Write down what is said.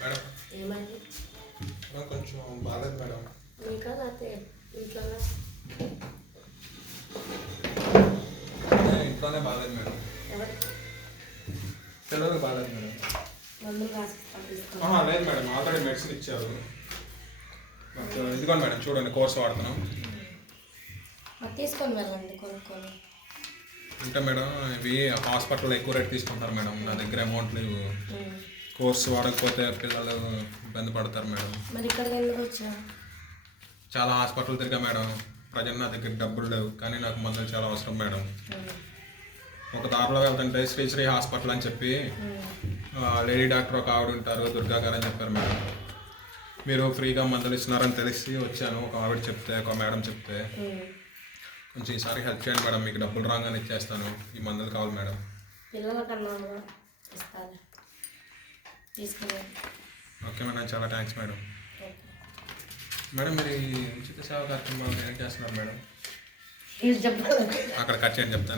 Madam ఏమైంది? కొంచెం బాగాలేదు మేడం. ఇంకా లేకపోతే ఇంట్లోనే? ఇంట్లోనే బాగాలేదు మేడం. ఎవరు? పిల్లలకు బాగాలేదు మేడం. మందులు రాసిస్తాను. లేదు మేడం, ఆల్రెడీ మెడిసిన్ ఇచ్చారు. ఇదిగోండి మేడం, చూడండి కోర్స్ వాడుతున్నాం. తీసుకొని వెళ్ళండి కొనుక్కొని. అంటే మేడం ఇవి హాస్పిటల్లో ఎక్కువ రేట్ తీసుకుంటారు మేడం. నా దగ్గర అమౌంట్ లేవు. కోర్సు వాడకపోతే పిల్లలు ఇబ్బంది పడతారు మేడం. మరి ఇక్కడికి ఎందుకు వచ్చా? చాలా హాస్పిటల్ తిరిగా మేడం. ప్రజెంట్ నా దగ్గర డబ్బులు లేవు, కానీ నాకు మందులు చాలా అవసరం మేడం. ఒక దారిలో వెళ్తుంటే శ్రీశ్రీ హాస్పిటల్ అని చెప్పి లేడీ డాక్టర్ ఒక ఆవిడ ఉంటారు, దుర్గా గారు అని చెప్పారు మేడం. మీరు ఫ్రీగా మందులు ఇస్తున్నారని తెలిసి వచ్చాను. ఒక ఆవిడ చెప్తే, ఒక మేడం చెప్తే, కొంచెం ఈసారి హెల్ప్ చేయండి మేడం, మీకు డబ్బులు రాగానే ఇచ్చేస్తాను, ఈ మందులు కావాలి మేడం. పిల్లల కన్నా ఇస్తాను, తీసుకుని. ఓకే మేడం, చాలా థ్యాంక్స్ మేడం. మేడం మీరు ఈ ఉచిత సేవ కార్యక్రమాలు ఏం చేస్తున్నారు మేడం? చెప్పాలి, అక్కడ కట్ చేయండి చెప్తాను.